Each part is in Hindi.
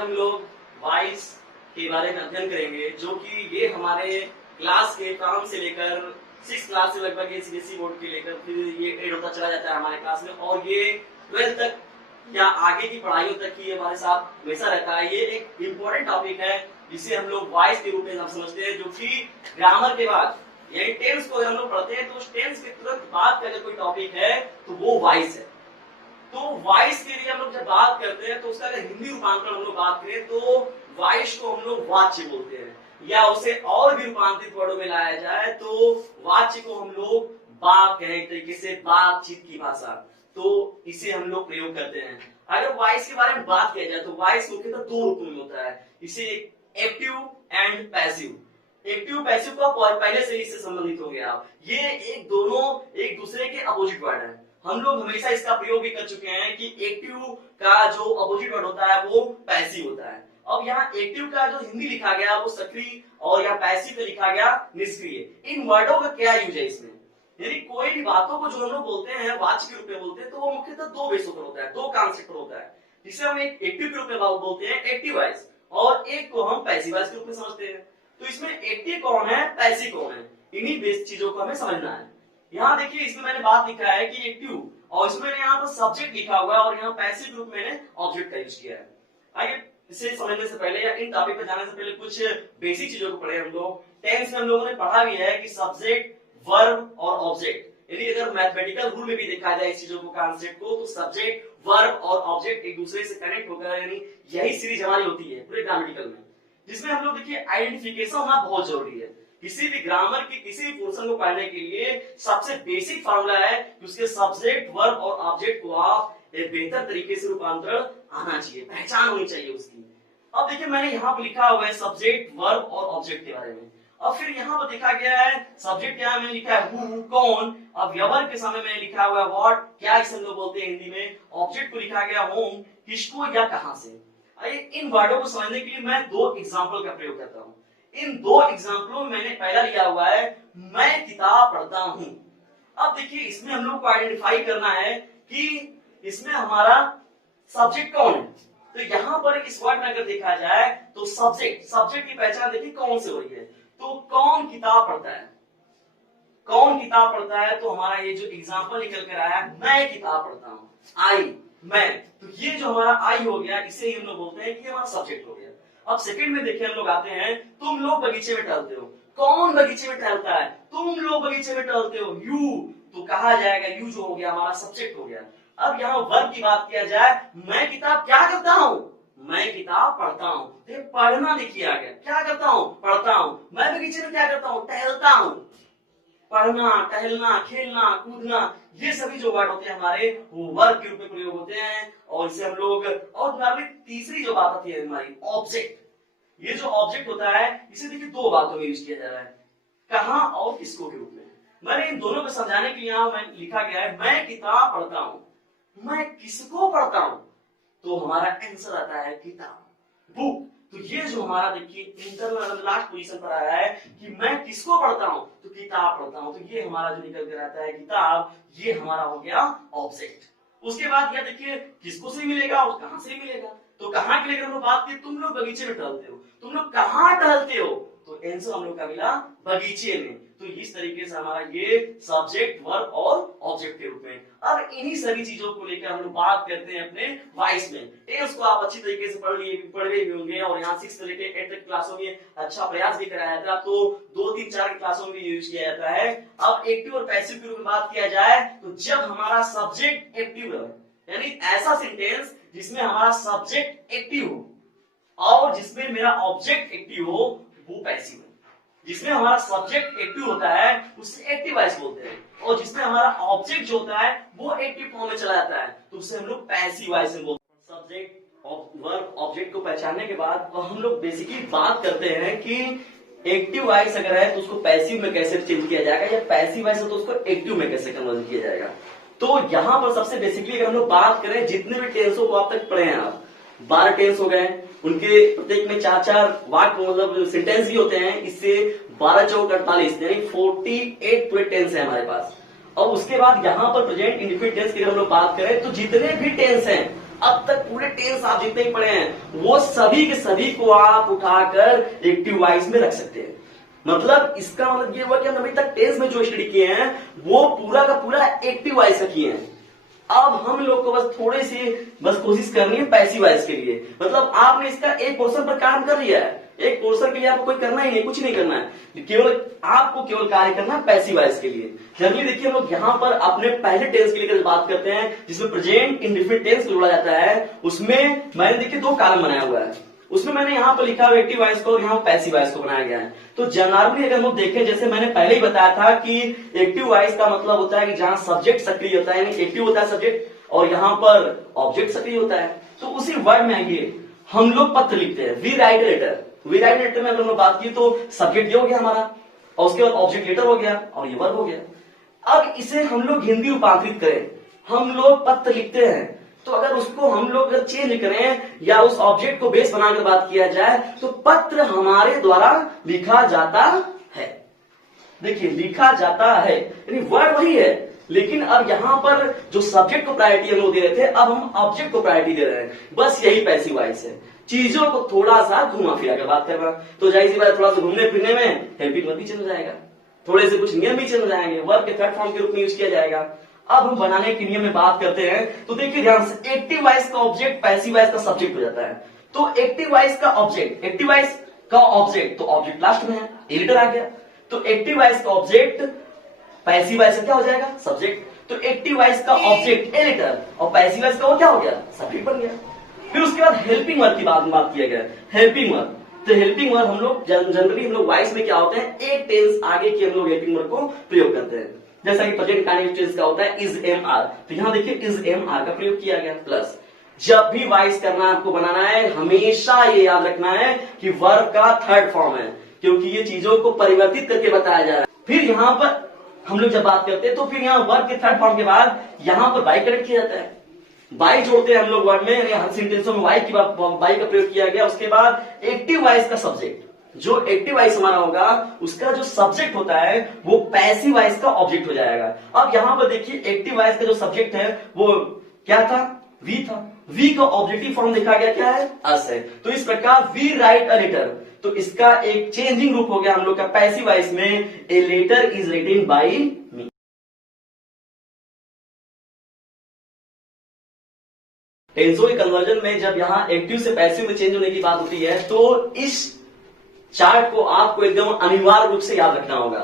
आज हम लोग वॉइस के बारे में अध्ययन करेंगे, जो कि ये हमारे क्लास के प्रारंभ से लेकर 6 क्लास से लगभग ये सीबीएसई बोर्ड के लेकर फिर ये एड होता चला जाता है हमारे क्लास में, और ये 12th तक या आगे की पढ़ाइयों तक की हमारे साथ हमेशा रहता है। ये एक इम्पोर्टेंट टॉपिक है जिसे हम लोग वॉइस के रूप में हम समझते हैं, जो कि ग्रामर के बाद यानी टेंस को हम लोग पढ़ते हैं तो उस टेंस के तुरंत बाद का अगर कोई टॉपिक है तो वो वॉइस है। तो वॉइस के लिए हम लोग जब बात करते हैं तो उसका अगर हिंदी रूपांतरण हम लोग बात करें तो वॉइस को हम लोग वाच्य बोलते हैं, या उसे और भी रूपांतरित वर्डों में लाया जाए तो वाच्य को हम लोग बात कहें, एक तरीके से बातचीत की भाषा, तो इसे हम लोग प्रयोग करते हैं। अगर वॉइस के बारे में बात किया जाए तो वॉइस मुख्यतः 2 रूप में होता है, इसे active and passive. Active passive का पहले से इससे संबंधित हो गया। ये दोनों एक दूसरे के अपोजिट वर्ड है। हम लोग हमेशा इसका प्रयोग भी कर चुके हैं कि एक्टिव का जो अपोजिट वर्ड होता है वो पैसिव होता है। अब यहाँ एक्टिव का जो हिंदी लिखा गया वो सक्रिय, और यहाँ पैसिव पे लिखा गया निष्क्रिय। इन वर्डों का क्या यूज है इसमें, यानी कोई भी बातों को जो हम लोग बोलते हैं वाच्य के रूप में बोलते हैं तो वो मुख्यतः 2 बेसों पर होता है, 2 कॉन्सेप्ट पर होता है, जिसे हम एक एक्टिव के रूप में बोलते हैं एक्टिव वॉइस, और एक को हम पैसिव वॉइस के रूप में समझते हैं। तो इसमें एक्टिव कौन है, पैसिव कौन है, इन्हीं बेस चीजों को हमें समझना है। यहाँ देखिए इसमें मैंने बात लिखा है कि एक्टिव, और इसमें मैंने यहाँ पर सब्जेक्ट लिखा हुआ है और यहाँ पैसिव ग्रुप मैंने ऑब्जेक्ट का यूज किया है। आइए इसे समझने से पहले या इन टॉपिक पे जाने से पहले कुछ बेसिक चीजों को पढ़े हम लोग। टेंस में हम लोगों ने पढ़ा भी है कि सब्जेक्ट, वर्ब और ऑब्जेक्ट, यदि अगर मैथमेटिकल रूल में भी देखा जाए इस चीजों को, कॉन्सेप्ट को, तो सब्जेक्ट, वर्ब और ऑब्जेक्ट एक दूसरे से कनेक्ट होकर, यानी यही सीरीज हमारी होती है पूरे ग्रामेटिकल में, जिसमें हम लोग देखिए आइडेंटिफिकेशन होना बहुत जरूरी है। किसी भी ग्रामर के किसी भी पोर्शन को पढ़ने के लिए सबसे बेसिक फार्मूला है कि उसके सब्जेक्ट, वर्ब और ऑब्जेक्ट को आप एक बेहतर तरीके से रूपांतरण आना चाहिए, पहचान होनी चाहिए उसकी। अब देखिए मैंने यहाँ पर लिखा हुआ है सब्जेक्ट, वर्ब और ऑब्जेक्ट के बारे में। अब फिर यहाँ पर देखा गया है सब्जेक्ट क्या मैंने लिखा है हु, कौन। अब व्यवहार के समय मैंने लिखा हुआ है व्हाट, क्या इसे हम लोग बोलते हैं हिंदी में। ऑब्जेक्ट को लिखा गया होम, किसको या कहां से। इन वर्डों को समझने के लिए मैं 2 एग्जाम्पल का प्रयोग करता हूँ। इन 2 एग्जाम्पलों में मैंने पहला लिया हुआ है मैं किताब पढ़ता हूं। अब देखिए इसमें हम लोग को आइडेंटिफाई करना है कि इसमें हमारा सब्जेक्ट कौन है। तो यहाँ पर इस वर्ड में अगर देखा जाए तो सब्जेक्ट की पहचान देखिए कौन से हो रही है, तो कौन किताब पढ़ता है, कौन किताब पढ़ता है। तो हमारा ये जो एग्जाम्पल निकल कर आया मैं किताब पढ़ता हूँ, आई, मैं, तो ये जो हमारा आई हो गया, इसे ही हम लोग बोलते हैं कि हमारा सब्जेक्ट हो गया। अब सेकंड में देखिए हम लोग आते हैं तुम लोग बगीचे में टहलते हो। कौन बगीचे में टहलता है, तुम लोग बगीचे में टहलते हो, यू, तो कहा जाएगा यू जो हो गया हमारा सब्जेक्ट हो गया। अब यहाँ वर्ब की बात किया जाए, मैं किताब क्या करता हूँ, मैं किताब पढ़ता हूँ। तो पढ़ना देखिए आ गया, क्या करता हूँ, पढ़ता हूँ। मैं बगीचे में क्या करता हूँ, टहलता हूँ। पढ़ना, टहलना, खेलना, कूदना, ये सभी जो वर्ड होते हैं हमारे वो वर्ब के रूप में प्रयोग होते हैं, और इसे हम लोग, और तीसरी जो बात आती है हमारी ऑब्जेक्ट। ये जो ऑब्जेक्ट होता है इसे देखिए 2 बातों में यूज किया जा रहा है, कहां और किसको के रूप में। मैंने इन दोनों को समझाने के लिए यहाँ मैं लिखा गया है मैं किताब पढ़ता हूं, मैं किसको पढ़ता हूं, तो हमारा आंसर आता है किताब, बुक। तो ये जो हमारा देखिए इंटरनल लास्ट पोजीशन पर आया है कि मैं किसको पढ़ता हूं, तो किताब पढ़ता हूं। तो ये हमारा जो निकल कर आता है किताब, ये हमारा हो गया ऑब्जेक्ट। उसके बाद यह देखिए किसको से मिलेगा और कहां से मिलेगा, तो कहां के लिए हम लोग बात की, तुम लोग बगीचे में टहलते हो, तुम लोग कहां टहलते हो, तो आंसर हम लोग का मिला बगीचे में। तो इस तरीके से हमारा ये सब्जेक्ट, वर्ब और ऑब्जेक्ट के रूप में। अब इन्हीं सभी चीजों को लेकर हम लोग बात करते हैं अपने वॉइस में। टेंस को आप अच्छी तरीके से पढ़े भी होंगे, और यहाँ 6 से लेकर 8 तक क्लासों में अच्छा प्रयास भी कराया जाता है, तो 2, 3, 4 क्लासों में यूज किया जाता है। अब एक्टिव और पैसिव के रूप में बात किया जाए तो जब हमारा सब्जेक्ट एक्टिव है, यानी ऐसा सेंटेंस जिसमें हमारा सब्जेक्ट एक्टिव हो और जिसमें मेरा ऑब्जेक्ट एक्टिव हो, वो पैसिव है। जिसमें हमारा सब्जेक्ट एक्टिव होता है उसे एक्टिव वॉइस बोलते हैं, और जिसमें हमारा ऑब्जेक्ट जो होता है वो एक्टिव फॉर्म में चला जाता है, तो उसे हम लोग पैसिव वॉइस में बोलते हैं। सब्जेक्ट, वर्ब, ऑब्जेक्ट को पहचानने के बाद हम लोग बेसिकली बात करते हैं कि एक्टिव वॉइस अगर है तो उसको पैसिव में कैसे चेंज किया जाएगा, या पैसिव वॉइस है तो उसको एक्टिव में कैसे कन्वर्ट किया जाएगा। तो यहाँ पर सबसे बेसिकली अगर हम लोग बात करें, जितने भी टेंसों को आप तक पढ़े हैं, आप 12 टेंस हो गए, उनके प्रत्येक में 4-4 वाक्य मतलब सेंटेंस भी होते हैं। इससे 12 चौक 48 यानी 48 पूरे टेंस है हमारे पास। और उसके बाद यहाँ पर प्रेजेंट इंडिफिनिट टेंस की हम लोग बात करें तो जितने भी टेंस हैं अब तक पूरे टेंस आप जितने ही पढ़े हैं वो सभी के सभी को आप उठाकर एक्टिव वॉइस में रख सकते हैं। मतलब इसका मतलब ये हुआ कि हम अभी तक टेंस में जो स्टडी किए हैं वो पूरा का पूरा एक्टिव वॉइस का किए हैं। अब हम लोग को बस थोड़ी सी कोशिश करनी है पैसिव वॉइस के लिए। मतलब आपने इसका एक पोर्शन पर काम कर लिया है, एक पोर्शन के लिए आपको कोई करना ही नहीं, कुछ नहीं करना है, केवल कार्य करना है पैसिव वॉइस के लिए। जनरली देखिए हम लोग यहाँ पर अपने पहले टेंस के लिए बात करते हैं जिसमें प्रेजेंट इंडेफिनिट टेंस को जोड़ा जाता है। उसमें मैंने देखिए 2 कॉलम बनाया हुआ है, उसमें मैंने यहाँ पर लिखा हुआ एक्टिव वॉइस को और यहाँ पैसिव वॉइस को बनाया गया है। तो जनरली अगर हम देखें, जैसे मैंने पहले ही बताया था कि एक्टिव वॉइस का मतलब होता है कि जहां सब्जेक्ट सक्रिय होता है, यानी एक्टिव होता है सब्जेक्ट और यहाँ पर ऑब्जेक्ट सक्रिय होता है। तो उसी वर्ड में आइए हम लोग पत्र लिखते हैं, we write letter. We write letter में अगर हम बात की तो सब्जेक्ट ये हो गया हमारा और उसके बाद ऑब्जेक्ट लेटर हो गया और ये वर्ब हो गया। अब इसे हम लोग हिंदी रूपांतरित करें, हम लोग पत्र लिखते हैं, तो अगर उसको हम लोग चेंज करें या उस ऑब्जेक्ट को बेस बनाकर बात किया जाए तो पत्र हमारे द्वारा लिखा जाता है। देखिए लिखा जाता है यानी वर्ड वही है, लेकिन अब यहां पर जो सब्जेक्ट को प्रायोरिटी हम लोग दे रहे थे अब हम ऑब्जेक्ट को प्रायोरिटी दे रहे हैं। बस यही पैसिव वॉइस है, चीजों को थोड़ा सा घुमा फिरा कर बात करना। तो जाहिर सी बात थोड़ा सा घूमने फिरने में हेल्पिंग वर्ब भी चल जाएगा, थोड़े से कुछ नियम भी चल जाएंगे, वर्ब के थर्ड फॉर्म के रूप में यूज किया जाएगा। अब हम बनाने के नियम में बात करते हैं तो देखिए ध्यान से, एक्टिव वॉइस का ऑब्जेक्ट पैसिव वॉइस का सब्जेक्ट हो जाता है। तो एक्टिव वॉइस का ऑब्जेक्ट, एक्टिव वॉइस का ऑब्जेक्ट, तो ऑब्जेक्ट लास्ट में है, एडिटर आ गया। तो एक्टिव वॉइस का ऑब्जेक्ट पैसिव वॉइस का क्या हो जाएगा, सब्जेक्ट। तो एक्टिव वॉइस का ऑब्जेक्ट एडिटर और पैसिव वॉइस का वो क्या हो गया, सब्जेक्ट बन गया। फिर उसके बाद हेल्पिंग वर्ब की बात किया गया, हेल्पिंग वर्ब। तो हेल्पिंग वर्ब हम लोग जनरली हम लोग वॉइस में क्या होते हैं, एक टेंस आगे की हम लोग हेल्पिंग वर्ब को प्रयोग करते हैं। जैसा कि प्रेजेंट कंटिन्यूअस टेंस का होता है इज एम आर, तो यहां देखिए इज एम आर का प्रयोग किया गया। प्लस जब भी वॉइस करना आपको बनाना है हमेशा ये याद रखना है कि वर्ब का थर्ड फॉर्म है, क्योंकि ये चीजों को परिवर्तित करके बताया जा रहा है। फिर यहां पर हम लोग जब बात करते हैं तो फिर यहाँ वर्ब के थर्ड फॉर्म के बाद यहां पर बाई कनेक्ट किया जाता है, बाई जोड़ते हैं हम लोग वर्ड में, हर सेंटेंसों में बाई का प्रयोग किया गया। उसके बाद एक्टिव वॉइस का सब्जेक्ट, जो एक्टिव वॉइस हमारा होगा उसका जो सब्जेक्ट होता है वो पैसिव वॉइस का ऑब्जेक्ट हो जाएगा। अब यहां पर देखिए एक्टिव वॉइस का जो सब्जेक्ट है वो क्या था, वी था। वी का ऑब्जेक्टिव फॉर्म देखा गया क्या है, अस है। तो इस प्रकार वी राइट अ लेटर, तो इसका एक चेंजिंग रूप हो गया हम लोग का पैसिव वॉइस में, a letter is written by me. टेंसों के कन्वर्जन में जब यहां एक्टिव से पैसिव में चेंज होने की बात होती है तो इस चार्ट को आपको एकदम अनिवार्य रूप से याद रखना होगा।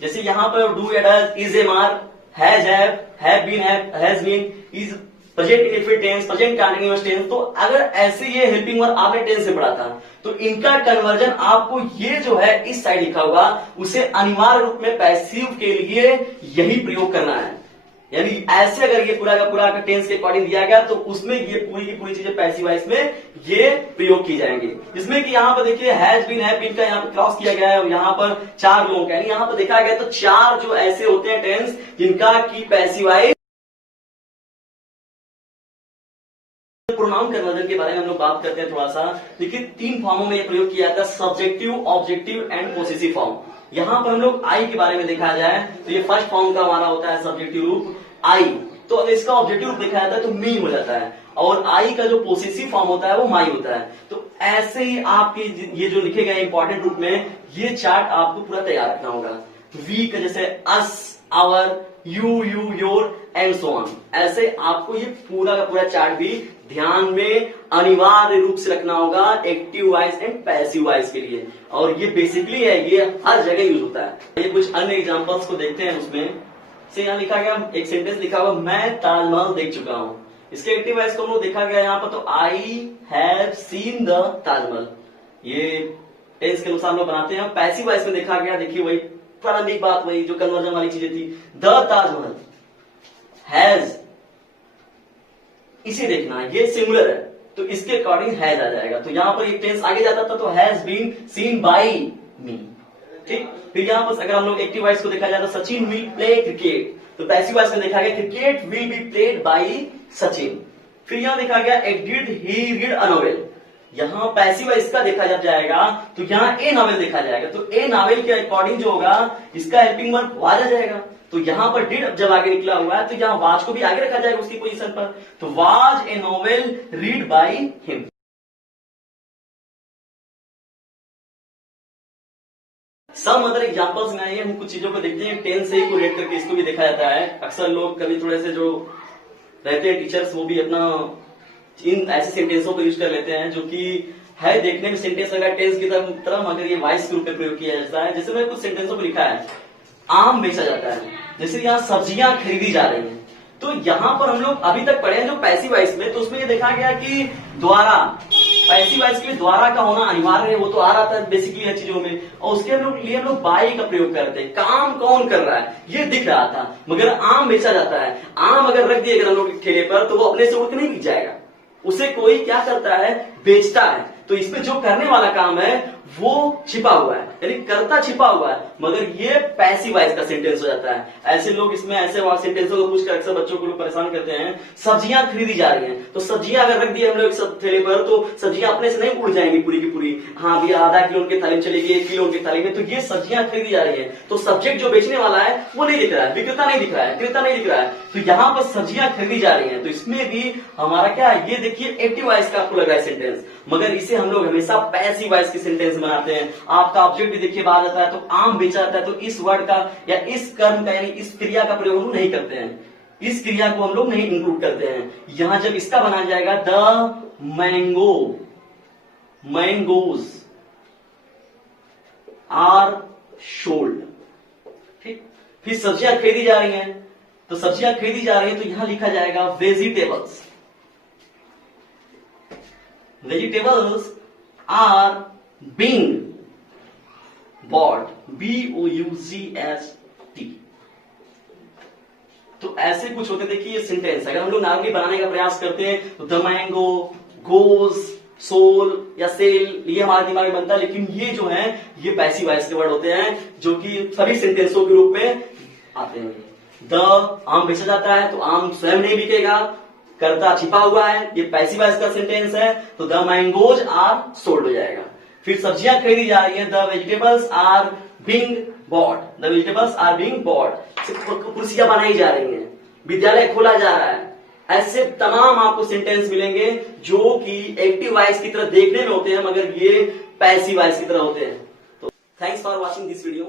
जैसे यहां पर डू या does, is am are, have been, has been, is present indefinite tense, present continuous tense. तो अगर ऐसे ये हेल्पिंग वर्ब आपने टेंस से पढ़ा था तो इनका कन्वर्जन आपको ये जो है इस साइड लिखा होगा उसे अनिवार्य रूप में पैसिव के लिए यही प्रयोग करना है। यानी ऐसे अगर ये पूरा का टेंस के अकॉर्डिंग दिया गया तो उसमें ये पूरी की पूरी चीजें पैसिव वॉइस में ये प्रयोग की जाएंगी। जिसमें कि यहां पर देखिए हैज बीन का यहां पर क्रॉस किया गया है और यहां पर 4 लोगों का, यानी यहां पर देखा गया तो 4 जो ऐसे होते हैं टेंस जिनका की पैसिव वॉइस। प्रोनाउन कन्वर्जन के बारे में हम लोग बात करते हैं थोड़ा सा। देखिए 3 फॉर्मों में ये प्रयोग किया जाता है, subjective, objective and possessive form. यहां पर हम लोग आई के बारे में देखा जाए तो ये फर्स्ट फॉर्म का हमारा होता है सब्जेक्टिव रूप आई, तो अगर इसका ऑब्जेक्टिव रूप देखा जाता है तो मी हो जाता है, और आई का जो पोसेसिव फॉर्म होता है वो माई होता है। तो ऐसे ही आपके ये जो लिखे गए इंपॉर्टेंट रूप में ये चार्ट आपको पूरा तैयार रखना होगा। वी का जैसे us, our, you, your and so on, ऐसे आपको ये पूरा का पूरा चार्ट भी ध्यान में अनिवार्य रूप से रखना होगा active voice and passive voice के लिए। और ये बेसिकली है, ये हर जगह यूज होता है। ये कुछ अन्य एग्जांपल्स को देखते हैं। उसमें से यहाँ लिखा गया, एक सेंटेंस लिखा हुआ मैं ताजमहल देख चुका हूं। इसके एक्टिव वॉइस को हम लोग देखा गया यहाँ पर, तो I have seen the Taj Mahal, ये टेंस के अनुसार हम लोग बनाते हैं। पैसिव वॉइस में देखा गया, देखिए वही प्रारंभिक बात, वही जो कन्वर्जन वाली चीजें थी, द ताजमहल, हैज, इसे देखना ये सिंगुलर है तो इसके अकॉर्डिंग हैज आ जाएगा। तो यहां पर एक टेंस आगे जाता था तो हैज बीन सीन बाय मी, ठीक। फिर यहां पर अगर हम लोग एक्टिव वॉइस को देखा जाए तो सचिन विल प्ले क्रिकेट, तो पैसिव वॉइस में देखा गया cricket will be played by Sachin. फिर यहां देखा गया did he read a novel, यहाँ पैसिव वॉइस का देखा जब जाएगा तो यहाँ ए नॉवेल देखा जाएगा, तो ए नॉवेल के अकॉर्डिंग जो होगा इसका हेल्पिंग वर्ब वाज आ जाएगा। तो यहाँ पर डिड जब आगे निकला हुआ है तो यहाँ वाज को भी आगे रखा जाएगा उसकी पोजीशन पर, तो was a novel read by him. Some other examples में आइए हम कुछ चीजों को देखते हैं, टेंस से ही को रेट करके इसको भी देखा जाता है। अक्सर लोग कभी थोड़े से जो रहते हैं टीचर्स वो भी अपना इन ऐसे सेंटेंसों को यूज कर लेते हैं जो कि है देखने में सेंटेंस अगर टेंस की तरह मगर ये वॉइस के रूप में प्रयोग किया जाता है। जैसे मैंने कुछ सेंटेंसों को लिखा है, आम बेचा जाता है, जैसे यहाँ सब्जियां खरीदी जा रही हैं। तो यहाँ पर हम लोग अभी तक पढ़े हैं जो पैसिव वॉइस में, तो उसमें ये देखा गया कि द्वारा, पैसिव वॉइस के लिए द्वारा का होना अनिवार्य है, वो तो आ रहा था बेसिकली हर चीजों में, और उसके लिए हम लोग बाय का प्रयोग करते हैं। काम कौन कर रहा है ये दिख रहा था, मगर आम बेचा जाता है, आम अगर रख दिए अगर हम लोग ठेले पर तो वो अपने से उड़ के नहीं बिक जाएगा, उसे कोई क्या करता है, बेचता है। तो इसमें जो करने वाला काम है वो छिपा हुआ है, यानी कर्ता छिपा हुआ है, मगर ये पैसिव वॉइस का सेंटेंस हो जाता है। ऐसे लोग इसमें ऐसे सेंटेंसों को पूछकर अक्सर बच्चों को लोग परेशान करते हैं। सब्जियां खरीदी जा रही हैं, तो सब्जियां अगर रख दी हम लोग सब ठेले पर तो सब्जियां अपने से नहीं उड़ जाएंगी पूरी की पूरी, हाँ भैया आधा किलो उनके थाली में चलेगी, 1 किलो उनके थाली में, तो ये सब्जियां खरीदी जा रही है। तो सब्जेक्ट जो बेचने वाला है वो नहीं दिख रहा है, विक्रेता नहीं दिख रहा है, क्रेता नहीं दिख रहा है, तो यहाँ पर सब्जियां खरीदी जा रही है। तो इसमें भी हमारा क्या है, ये देखिए एक्टिव वॉइस का आपको लग रहा है सेंटेंस, मगर इसे हम लोग हमेशा पैसिव वॉइस के सेंटेंस बनाते हैं। आपका ऑब्जेक्ट भी देखिए बाहर आता है, तो आम बेचा जाता है, तो इस वर्ड का या इस कर्म का यानी इस क्रिया का प्रयोग हम नहीं करते हैं, इस क्रिया को हम लोग नहीं इंक्लूड करते हैं। यहां जब इसका बना जाएगा the mango, mangoes are sold, ठीक। फिर सब्जियां खरीदी जा रही हैं, तो सब्जियां खरीदी जा रही हैं तो यहां लिखा जाएगा vegetables, vegetables are being bought, BOUGHT। तो ऐसे कुछ होते, देखिए सेंटेंस अगर हम लोग नॉर्मली बनाने का प्रयास करते हैं तो द मैंगो, गोज, सोल या सेल, ये हमारे दिमाग में बनता है, लेकिन ये जो है ये पैसिव वॉइस के वर्ड होते हैं जो कि सभी सेंटेंसों के रूप में आते हैं। द आम बेचा जाता है, तो आम स्वयं नहीं बिकेगा, कर्ता छिपा हुआ है, ये पैसिव वॉइस का सेंटेंस है, तो द मैंगोज आर सोल्ड हो जाएगा। फिर सब्जियां खरीदी जा रही है, the vegetables are being bought, the vegetables are being bought. कुर्सियां बनाई जा रही हैं, विद्यालय खोला जा रहा है, ऐसे तमाम आपको सेंटेंस मिलेंगे जो कि एक्टिव वॉइस की तरह देखने में होते हैं मगर ये पैसिव वॉइस की तरह होते हैं। तो thanks for watching this video.